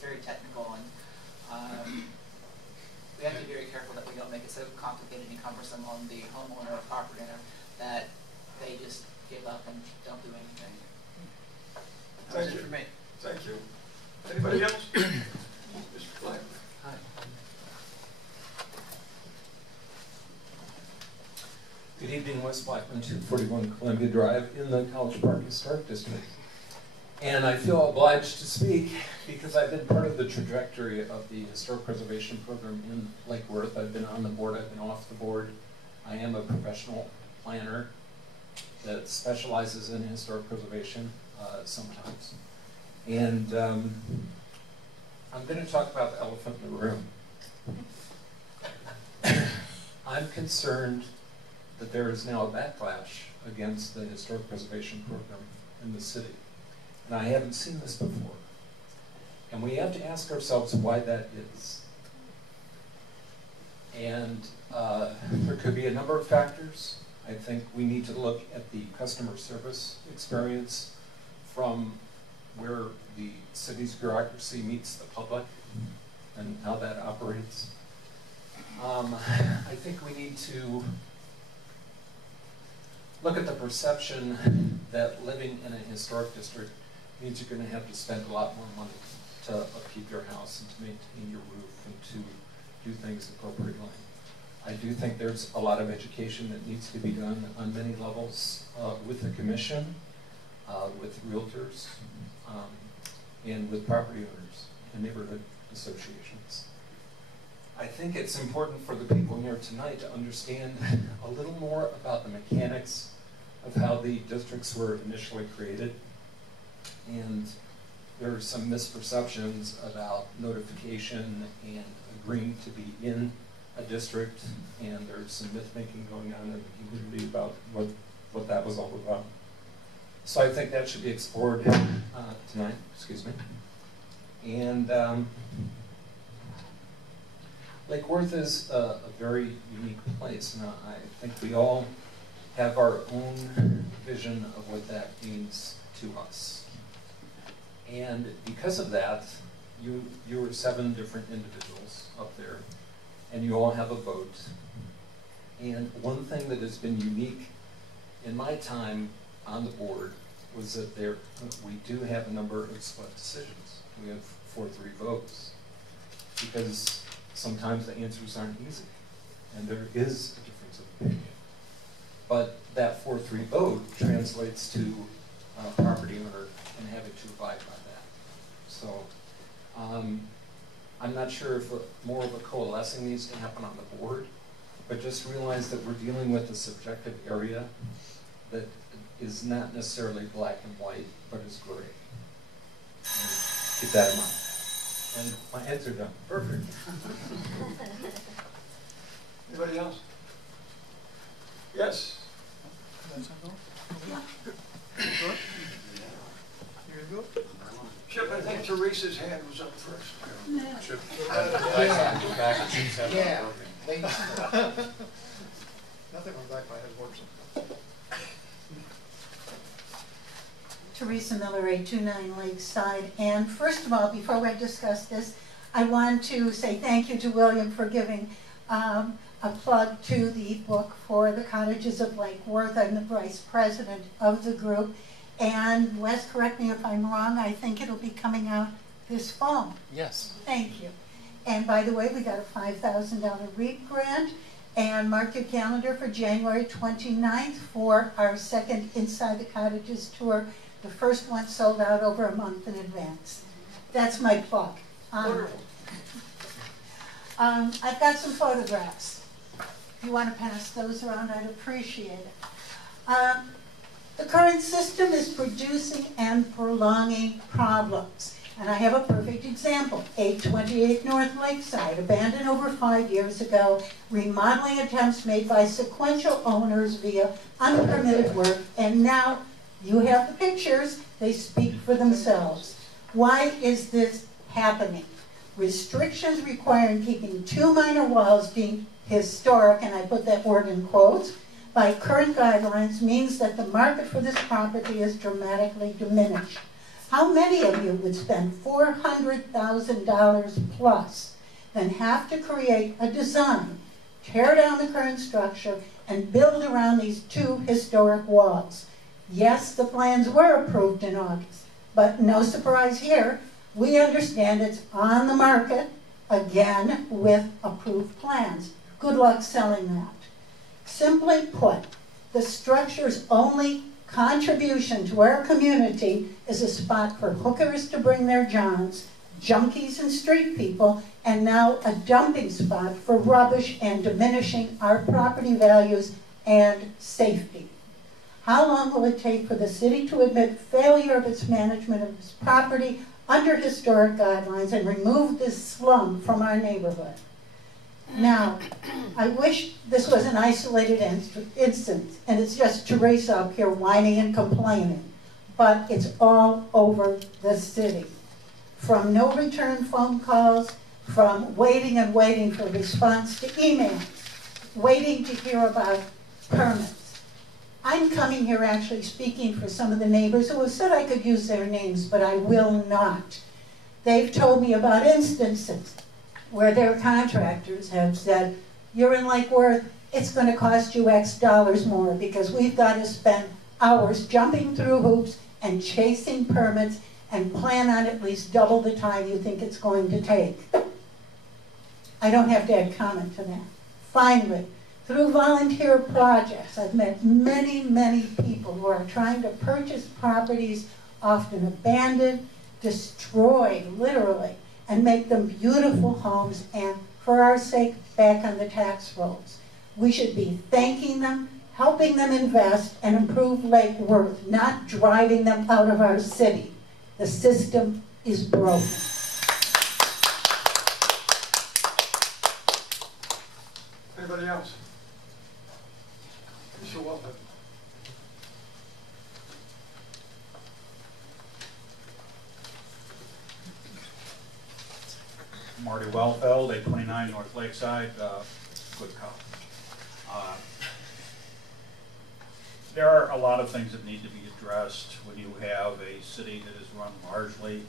very technical, and we have to be very careful that we don't make it so complicated and cumbersome on the homeowner or property owner that they just give up and don't do anything. Thank you. For me. Thank you. Anybody else? Mr. Black. Hi. Good evening, Wes Blackman, 241 Columbia Drive in the College Park Historic District. And I feel obliged to speak because I've been part of the trajectory of the historic preservation program in Lake Worth. I've been on the board, I've been off the board. I am a professional planner that specializes in historic preservation sometimes. And I'm going to talk about the elephant in the room. I'm concerned that there is now a backlash against the historic preservation program in the city. And I haven't seen this before. And we have to ask ourselves why that is. And there could be a number of factors. I think we need to look at the customer service experience from where the city's bureaucracy meets the public and how that operates. I think we need to look at the perception that living in a historic district means you're going to have to spend a lot more money to upkeep your house and to maintain your roof and to do things appropriately. I do think there's a lot of education that needs to be done on many levels with the commission, with realtors, and with property owners and neighborhood associations. I think it's important for the people here tonight to understand a little more about the mechanics of how the districts were initially created. And there are some misperceptions about notification and agreeing to be in a district, and there's some myth-making going on in the community about what that was all about. So I think that should be explored tonight, excuse me. And Lake Worth is a very unique place, and I think we all have our own vision of what that means to us. And because of that, you were 7 different individuals up there, and you all have a vote. And one thing that has been unique in my time on the board was that we do have a number of split decisions. We have 4-3 votes, because sometimes the answers aren't easy, and there is a difference of opinion. But that 4-3 vote translates to a property owner and having to abide by that. So I'm not sure if more of a coalescing needs to happen on the board, but just realize that we're dealing with a subjective area that is not necessarily black and white, but is gray. And keep that in mind. And my hands are done. Perfect. Anybody else? Yes. Chip, I think Theresa's hand was up first. Chip. Yeah. Nothing on back by his works. Theresa Miller, 829 Lakeside. And first of all, before we discuss this, I want to say thank you to William for giving a plug to the book for the Cottages of Lake Worth. I'm the vice president of the group. And Wes, correct me if I'm wrong, I think it'll be coming out this fall. Yes. Thank you. And by the way, we got a $5,000 REAP grant. And mark your calendar for January 29th for our second Inside the Cottages tour. The first one sold out over a month in advance. That's my plug. I've got some photographs. If you want to pass those around, I'd appreciate it. The current system is producing and prolonging problems. And I have a perfect example. 828 North Lakeside, abandoned over 5 years ago, remodeling attempts made by sequential owners via unpermitted work, and now you have the pictures, they speak for themselves. Why is this happening? Restrictions requiring keeping 2 minor walls deemed historic, and I put that word in quotes, by current guidelines means that the market for this property is dramatically diminished. How many of you would spend $400,000 plus, then have to create a design, tear down the current structure, and build around these two historic walls? Yes, the plans were approved in August, but no surprise here. We understand it's on the market, again, with approved plans. Good luck selling that. Simply put, the structure's only contribution to our community is a spot for hookers to bring their johns, junkies and street people, and now a dumping spot for rubbish and diminishing our property values and safety. How long will it take for the city to admit failure of its management of its property under historic guidelines and remove this slum from our neighborhood? Now, I wish this was an isolated instance, and it's just Theresa up here whining and complaining, but it's all over the city. From no return phone calls, from waiting and waiting for a response to emails, waiting to hear about permits. I'm coming here actually speaking for some of the neighbors who have said I could use their names, but I will not. They've told me about instances where their contractors have said, you're in Lake Worth, it's going to cost you X dollars more because we've got to spend hours jumping through hoops and chasing permits and plan on at least double the time you think it's going to take. I don't have to add comment to that. Finally, through volunteer projects, I've met many, many people who are trying to purchase properties often abandoned, destroyed, literally, and make them beautiful homes and, for our sake, back on the tax rolls. We should be thanking them, helping them invest and improve Lake Worth, not driving them out of our city. The system is broken. Anybody else? You're welcome. Marty Wellfeld, 829 North Lakeside, good call. There are a lot of things that need to be addressed when you have a city that is run largely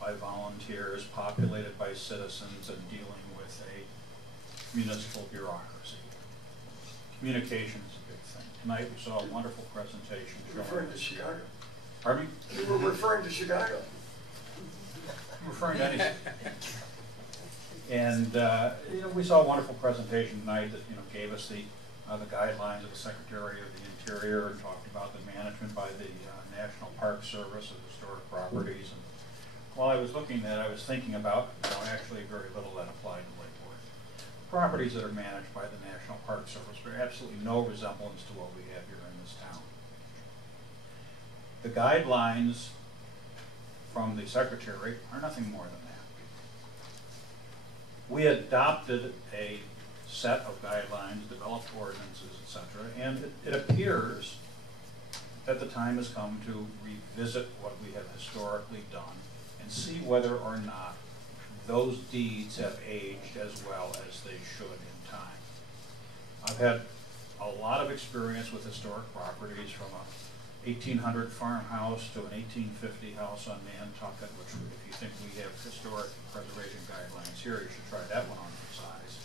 by volunteers, populated by citizens, and dealing with a municipal bureaucracy. Communication is a big thing. Tonight we saw a wonderful presentation. You're referring to Chicago. Pardon me? You were referring to Chicago. I'm referring to anything. And you know, we saw a wonderful presentation tonight that gave us the guidelines of the Secretary of the Interior and talked about the management by the National Park Service of historic properties. And while I was looking at it, I was thinking about actually very little that applied to Lake Worth. Properties that are managed by the National Park Service bear absolutely no resemblance to what we have here in this town. The guidelines from the Secretary are nothing more than that. We adopted a set of guidelines, developed ordinances, etc., and it appears that the time has come to revisit what we have historically done and see whether or not those deeds have aged as well as they should in time. I've had a lot of experience with historic properties, from a 1800 farmhouse to an 1850 house on Nantucket, which, if you think we have historic preservation guidelines here, you should try that one on for size.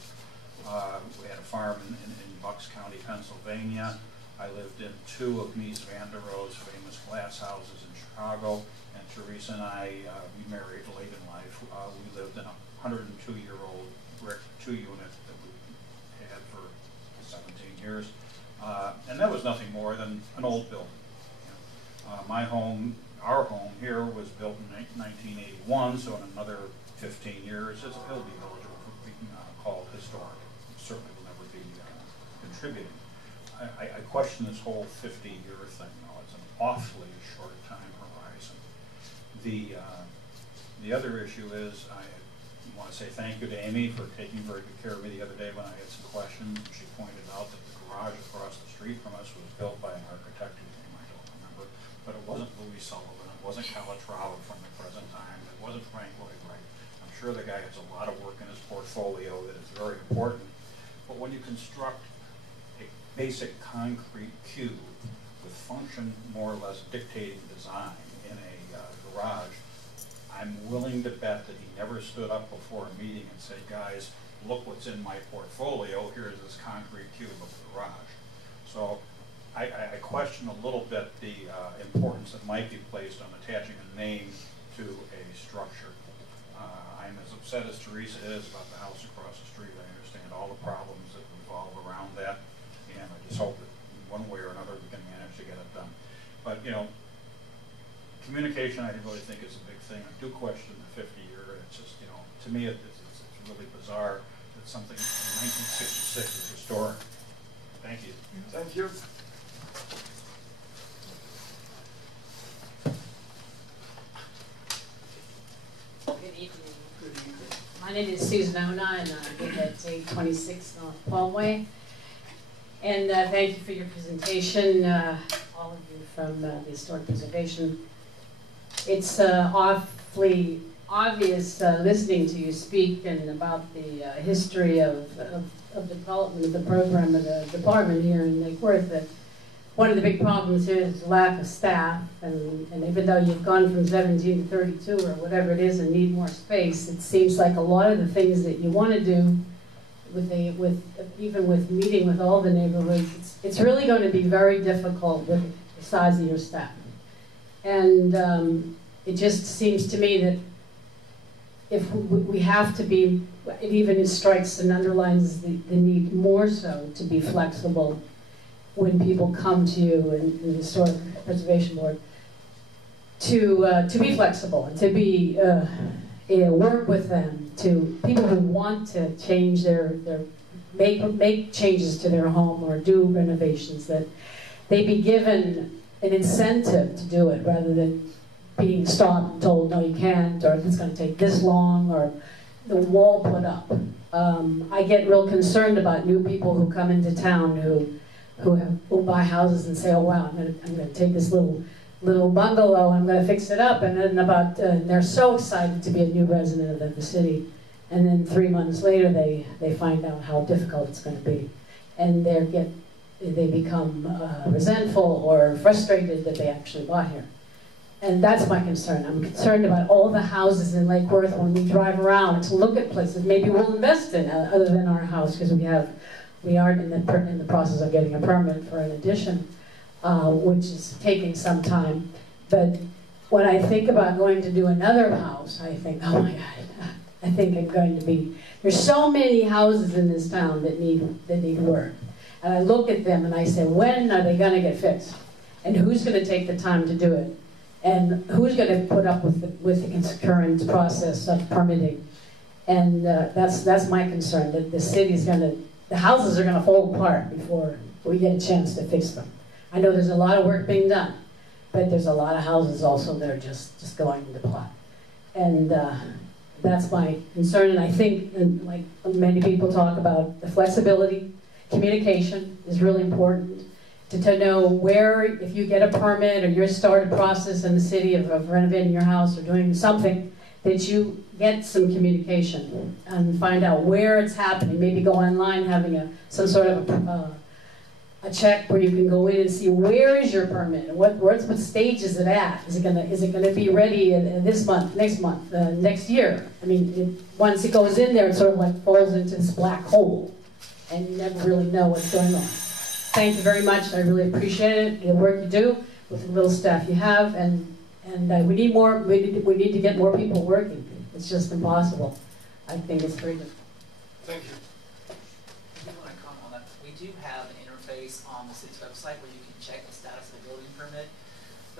We had a farm in Bucks County, Pennsylvania. I lived in two of Mies van der Rohe's famous glass houses in Chicago, and Theresa and I, we married late in life. We lived in a 102-year-old brick 2-unit that we had for 17 years. And that was nothing more than an old building. My home, our home here, was built in 1981, so in another 15 years, it'll be eligible for being called historic. It certainly will never be contributing. I question this whole 50-year thing, though. It's an awfully short time horizon. The other issue is, I want to say thank you to Amy for taking very good care of me the other day when I had some questions. She pointed out that the garage across the street from us was built by an architect whose name I don't remember, but it wasn't Louis Sullivan, it wasn't Calatrava from the present time, it wasn't Frank Lloyd Wright. I'm sure the guy has a lot of work in his portfolio that is very important, but when you construct a basic concrete cube with function more or less dictating design in a garage, I'm willing to bet that he never stood up before a meeting and said, guys, look what's in my portfolio, here's this concrete cube of the garage. So I question a little bit the importance that might be placed on attaching a name to a structure. I'm as upset as Theresa is about the house across the street. I understand all the problems that revolve around that, and I just hope that one way or another we can manage to get it done. But, you know, communication I really think is a big thing. I do question the 50-year. It's just, you know, to me it's really bizarre that something in 1966 is historic. Thank you. Thank you. Good evening. Good evening. My name is Susan Ona, and I live at 826 North Palmway. And thank you for your presentation, all of you from the Historic Preservation. It's awfully obvious listening to you speak and about the history of development of the program of the department here in Lake Worth. That one of the big problems here is lack of staff, and even though you've gone from 17 to 32 or whatever it is and need more space, it seems like a lot of the things that you want to do even with meeting with all the neighborhoods, it's really going to be very difficult with the size of your staff. And it just seems to me that if we have to be, it even strikes and underlines the need more so to be flexible when people come to you in the Historic Preservation Board, to be flexible and to be work with them, to people who want to change make changes to their home or do renovations, that they be given an incentive to do it rather than being stopped and told, no, you can't, or it's going to take this long, or the wall put up. I get real concerned about new people who come into town who buy houses and say, oh wow, I'm going to take this little bungalow, I'm going to fix it up, and then they're so excited to be a new resident of the city, and then 3 months later they find out how difficult it's going to be, and they become resentful or frustrated that they actually bought here. And that's my concern. I'm concerned about all the houses in Lake Worth when we drive around to look at places maybe we'll invest in other than our house, because we are in the process of getting a permit for an addition, which is taking some time. But when I think about going to do another house, I think, oh my God, I think I'm going to be, there's so many houses in this town that need work. And I look at them and I say, when are they going to get fixed? And who's going to take the time to do it? And who's going to put up with the current process of permitting? And that's my concern, that the houses are going to fall apart before we get a chance to fix them. I know there's a lot of work being done, but there's a lot of houses also that are just going into plot. And that's my concern. And I think, and like many people talk about, the flexibility, communication is really important. To know where, if you get a permit or you start a process in the city of renovating your house or doing something, that you get some communication and find out where it's happening. Maybe go online, having some sort of a check where you can go in and see where is your permit, what stage is it at? Is it gonna be ready this month, next month, next year? I mean, once it goes in there, it sort of like falls into this black hole, and you never really know what's going on. Thank you very much. I really appreciate it, the work you do with the little staff you have, and we need more. We need to get more people working. It's just impossible. I think it's very difficult. Thank you. I do want to comment on that. We do have an interface on the city's website where you can check the status of the building permit.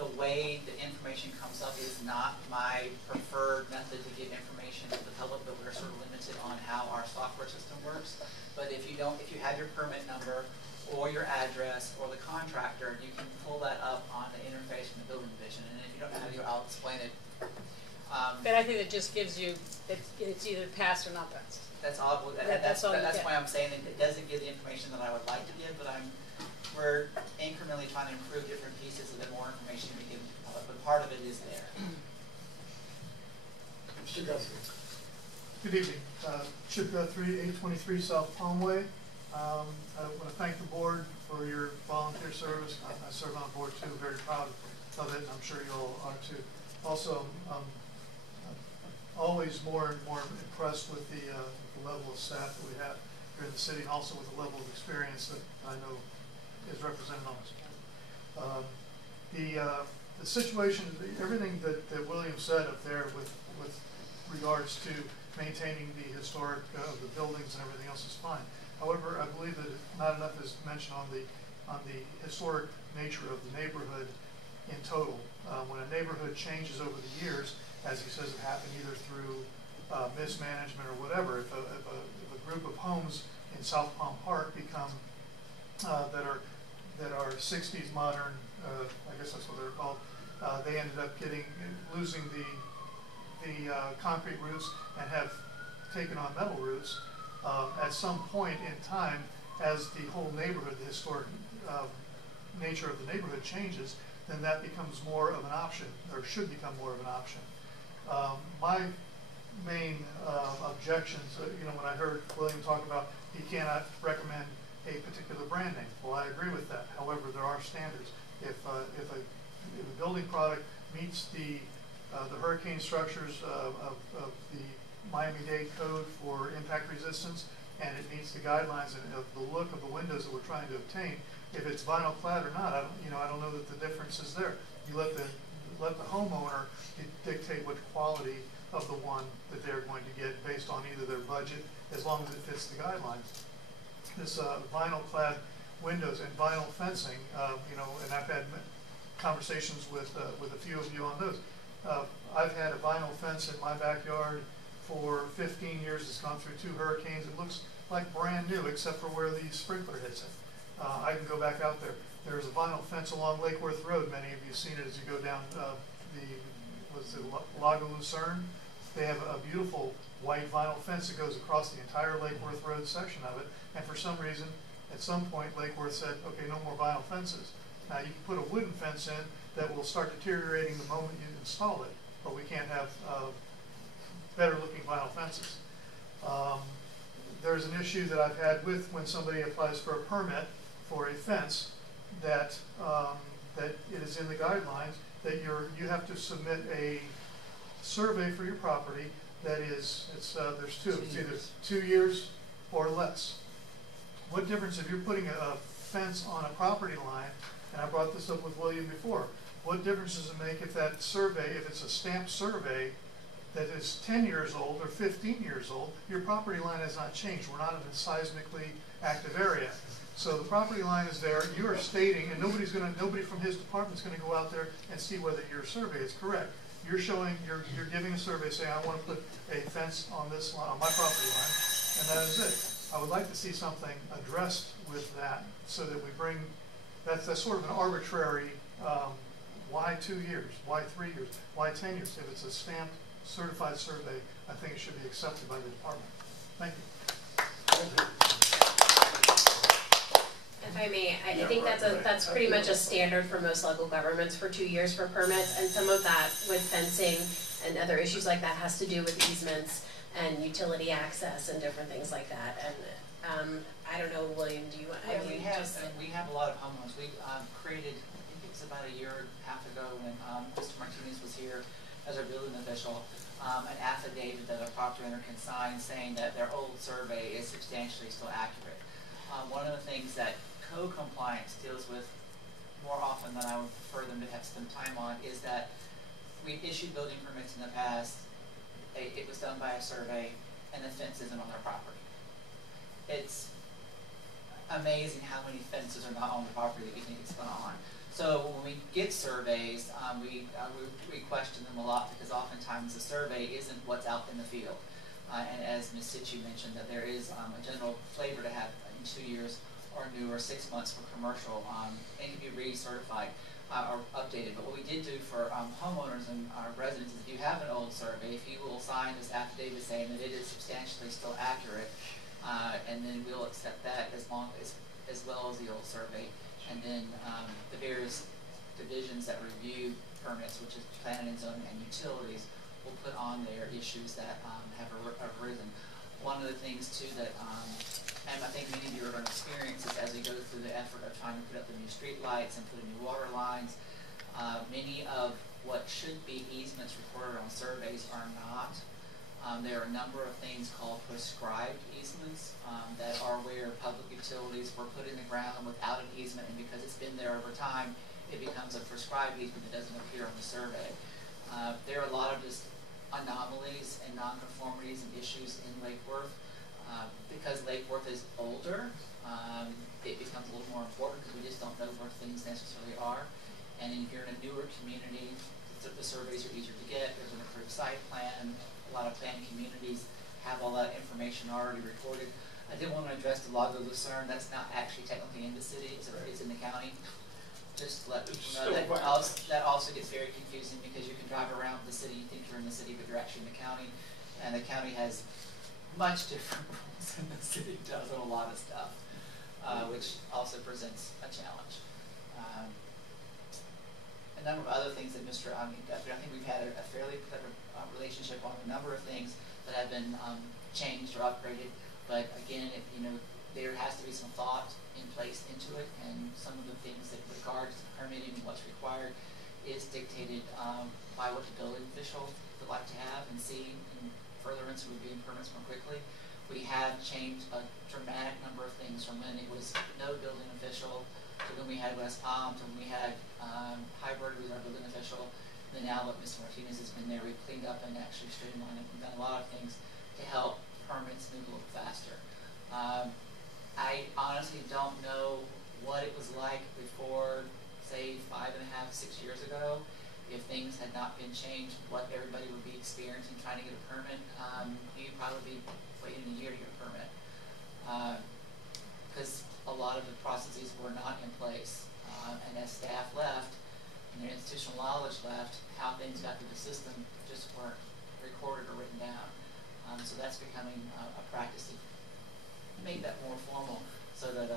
The way the information comes up is not my preferred method to give information to the public, but we're sort of limited on how our software system works. But if you have your permit number or your address or the contractor, you can pull that up on the interface from the building division. And if you don't know how to do it, I'll explain it. But I think it just gives you, it's either pass or not pass. That's all. That's why I'm saying that it doesn't give the information that I would like to give, but we're incrementally trying to improve different pieces so that more information we give to the public. But part of it is there. Mr. Guthrie. Good evening. Chip Guthrie, 823 South Palmway. I want to thank the board for your volunteer service. I serve on the board too, very proud of it, and I'm sure you all are too. Also, always more and more impressed with the level of staff that we have here in the city, and also with the level of experience that I know is represented on this board. The situation, everything that William said up there with regards to maintaining the historic the buildings and everything else is fine. However, I believe that not enough is mentioned on the historic nature of the neighborhood in total. When a neighborhood changes over the years, as he says, it happened either through mismanagement or whatever. If a group of homes in South Palm Park become that are 60s modern, I guess that's what they're called, they ended up losing the concrete roofs and have taken on metal roofs. At some point in time, as the whole neighborhood, the historic nature of the neighborhood changes, then that becomes more of an option, or should become more of an option. My main objections, when I heard William talk about he cannot recommend a particular brand name, well, I agree with that. However, there are standards. If a building product meets the hurricane structures of the Miami-Dade code for impact resistance, and it meets the guidelines and of the look of the windows that we're trying to obtain, if it's vinyl clad or not, I don't know that the difference is there. You let the homeowner dictate what quality of the one that they're going to get based on either their budget, as long as it fits the guidelines. This vinyl clad windows and vinyl fencing, and I've had conversations with a few of you on those. I've had a vinyl fence in my backyard for 15 years. It's gone through 2 hurricanes. It looks like brand new, except for where the sprinkler hits it. I can go back out there. There's a vinyl fence along Lake Worth Road. Many of you have seen it as you go down Lago Lucerne. They have a beautiful white vinyl fence that goes across the entire Lake Worth Road section of it. And for some reason, at some point, Lake Worth said, okay, no more vinyl fences. Now, you can put a wooden fence in that will start deteriorating the moment you install it, but we can't have better looking vinyl fences. There's an issue that I've had with when somebody applies for a permit for a fence that it is in the guidelines that you have to submit a survey for your property that is, there's two. It's either 2 years or less. What difference if you're putting a fence on a property line, and I brought this up with William before, what difference does it make if that survey, if it's a stamped survey that is 10 years old or 15 years old, your property line has not changed. We're not in a seismically active area. So the property line is there, you are stating, and nobody from his department is going to go out there and see whether your survey is correct. You're showing, you're giving a survey saying, I want to put a fence on this line, on my property line, and that is it. I would like to see something addressed with that so that we bring, that's sort of an arbitrary, why 2 years, why 3 years, why 10 years? If it's a stamped, certified survey, I think it should be accepted by the department. Thank you. If I may, I think that's pretty much a standard for most local governments for 2 years for permits, and some of that with fencing and other issues like that has to do with easements and utility access and different things like that. And I don't know, William, do you want? We have a lot of homeowners. We created, I think it was about a year and a half ago when Mr. Martinez was here as our building official, an affidavit that a property owner can sign saying that their old survey is substantially still accurate. One of the things that code compliance deals with more often than I would prefer them to have spent time on is that we've issued building permits in the past. It was done by a survey, and the fence isn't on their property. It's amazing how many fences are not on the property that you think it's going on. So when we get surveys, we question them a lot because oftentimes the survey isn't what's out in the field. And as Ms. Sitchu mentioned, that there is a general flavor to have in 2 years or new or 6 months for commercial, and can be recertified or updated. But what we did do for homeowners and our residents is if you have an old survey, if you will sign this affidavit saying that it is substantially still accurate, and then we'll accept that as well as the old survey. And then the various divisions that review permits, which is planning and zoning and utilities, will put on their issues that have arisen. One of the things too that, and I think many of you are going to experience is as we go through the effort of trying to put up the new street lights and put in new water lines, many of what should be easements recorded on surveys are not. There are a number of things called prescribed easements that are where public utilities were put in the ground without an easement, and because it's been there over time, it becomes a prescribed easement that doesn't appear on the survey. There are a lot of just anomalies and nonconformities and issues in Lake Worth. Because Lake Worth is older, it becomes a little more important because we just don't know where things necessarily are. And if you're in a newer community, the surveys are easier to get. There's an approved site plan. A lot of planned communities have all that information already recorded. I did want to address the Lago Lucerne. That's not actually technically in the city. It's in the county. Just to let people know that also gets very confusing because you can drive around the city, you think you're in the city, but you're actually in the county. And the county has much different rules than the city does on a lot of stuff, which also presents a challenge. A number of other things that I think we've had a fairly clever relationship on a number of things that have been changed or upgraded. But again, there has to be some thought in place into it, and some of the things that regards to permitting and what's required is dictated by what the building official would like to have and see in furtherance of reviewing permits more quickly. We have changed a dramatic number of things from when it was no building official to when we had West Palm to when we had Hybrid, who was our building official. And now that Mr. Martinez has been there, we've cleaned up and actually streamlined it. We've done a lot of things to help permits move a little faster. I honestly don't know what it was like before, say, 5.5, 6 years ago. If things had not been changed, what everybody would be experiencing trying to get a permit, you'd probably be waiting a year to get a permit. Because a lot of the processes were not in place. And as staff left, and their institutional knowledge left, how things got through the system just weren't recorded or written down. So that's becoming a practice to make that more formal so that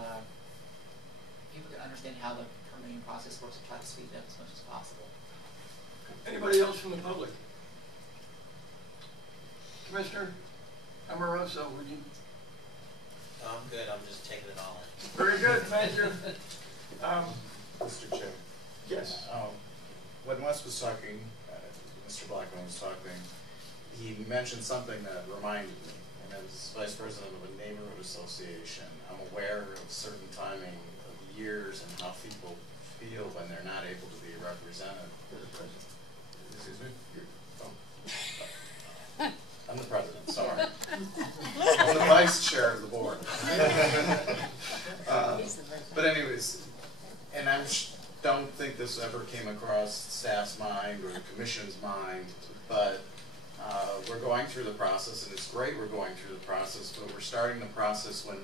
people can understand how the permitting process works and try to speed it up as much as possible. Anybody else from the public? Commissioner Amoroso, would you? I'm good. I'm just taking it all in. Very good, thank you. Mr. Chair. Yes. When Wes was talking, Mr. Blackman was talking, he mentioned something that reminded me. And as vice president of a neighborhood association, I'm aware of certain timing of years and how people feel when they're not able to be represented. Excuse me? I'm the president, sorry. I'm the vice chair of the board. But anyways, and I don't think this ever came across staff's mind or the commission's mind, but we're going through the process, and it's great we're going through the process, but we're starting the process when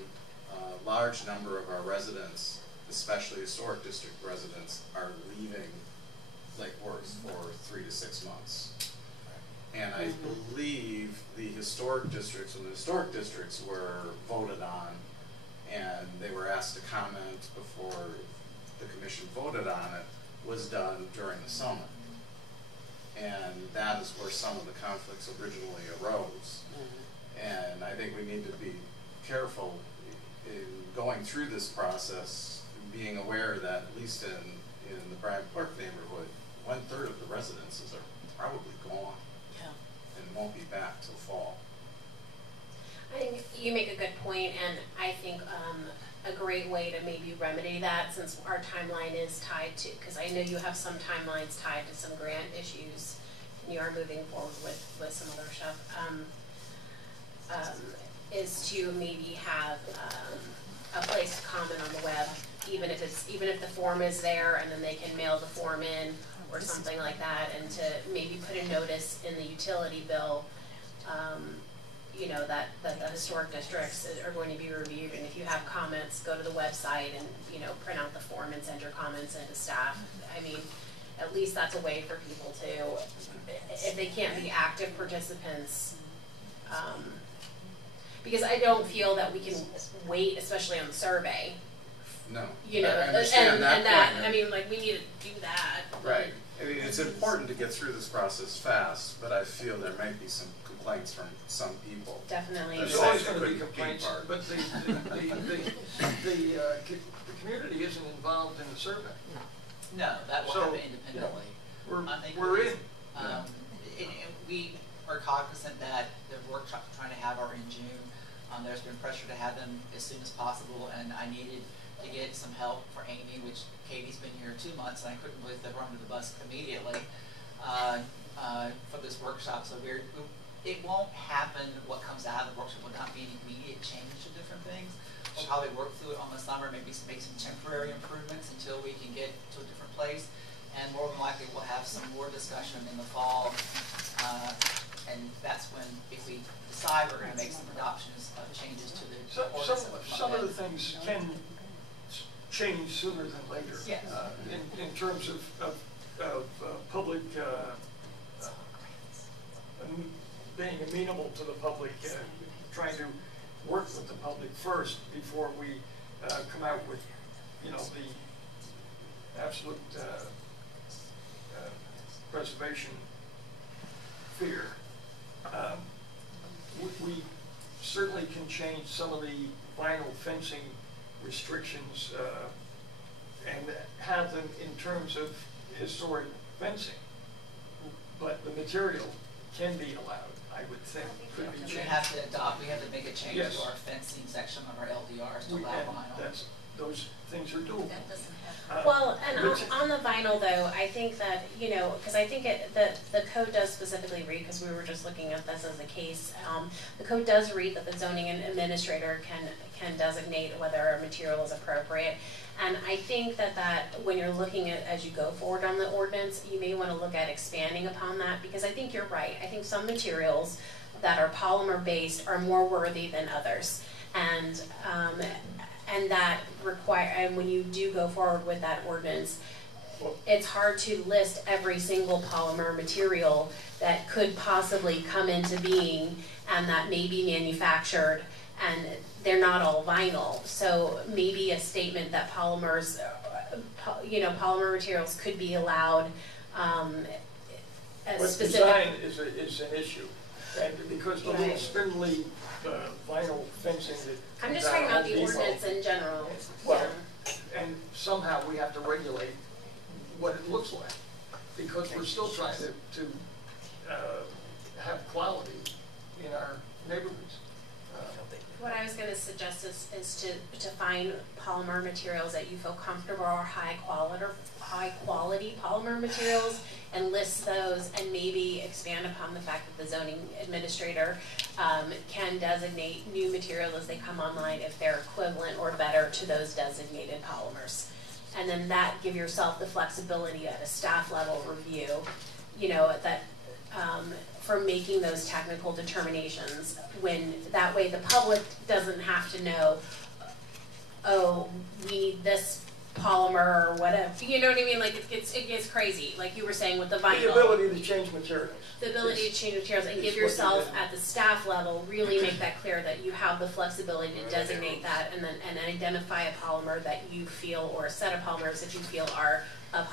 a large number of our residents, especially historic district residents, are leaving Lake Worth for 3 to 6 months. And I believe the historic districts, when the historic districts were voted on and they were asked to comment before the commission voted on it, was done during the summer. And that is where some of the conflicts originally arose. And I think we need to be careful in going through this process, being aware that at least in the Bryant Park neighborhood, 1/3 of the residences are probably gone. And won't be back till fall. I think you make a good point, and I think a great way to maybe remedy that, since our timeline is tied to, because I know you have some timelines tied to some grant issues, and you are moving forward with some other stuff, is to maybe have a place to comment on the web, even if the form is there, and then they can mail the form in, or something like that, and to maybe put a notice in the utility bill, that the historic districts are going to be reviewed, and if you have comments, go to the website and, print out the form and send your comments into staff. I mean, at least that's a way for people to, if they can't be active participants, because I don't feel that we can wait, especially on the survey. No, I understand that point. I mean, like, we need to do that. Right. I mean, it's important to get through this process fast, but I feel there might be some complaints from some people. Definitely. There's always going to be complaints, but the community isn't involved in the survey. No, that will happen independently. I think we're it is. in. And we are cognizant that the workshops we're trying to have are in June. There's been pressure to have them as soon as possible, and I needed to get some help for Amy, which Katie's been here 2 months, and I couldn't believe they were under the bus immediately for this workshop. So it won't happen. What comes out of the workshop will not be an immediate change to different things. We'll probably work through it on the summer, maybe make some temporary improvements until we can get to a different place. And more than likely, we'll have some more discussion in the fall. And that's when, if we decide we're going to make some adoptions of changes to the ordinance. Some of the things can change sooner than later. Yes. In terms of public being amenable to the public, trying to work with the public first before we come out with, the absolute preservation fear. We certainly can change some of the vinyl fencing restrictions and have them in terms of historic fencing, but the material can be allowed, I would think, could be changed. We have to make a change to our fencing section of our LDRs to allow vinyl. Those things are doable. That doesn't happen. Well, and on the vinyl though, I think that, because I think the code does specifically read, because we were just looking at this as a case, the code does read that the zoning administrator can designate whether a material is appropriate. And I think that when you're looking at, as you go forward on the ordinance, you may want to look at expanding upon that, because I think you're right. I think some materials that are polymer based are more worthy than others. And that and when you do go forward with that ordinance, it's hard to list every single polymer material that could possibly come into being and that may be manufactured, and they're not all vinyl. So maybe a statement that polymer materials could be allowed But design is an issue, and because the little spindly vinyl fencing that I'm just talking about the ordinance in general. Well, and somehow we have to regulate what it looks like, because we're still trying to have quality in our neighborhoods. What I was going to suggest is to find polymer materials that you feel comfortable are high quality polymer materials, and list those, and maybe expand upon the fact that the zoning administrator can designate new materials as they come online if they're equivalent or better to those designated polymers. And then that give yourself the flexibility at a staff level review, for making those technical determinations, when that way the public doesn't have to know, oh, we need this polymer or whatever. You know what I mean? Like it gets crazy, like you were saying with the vinyl. The ability to change materials. The ability to change materials, and give yourself at the staff level, really make that clear that you have the flexibility to designate that, and identify a polymer that you feel, or a set of polymers that you feel are of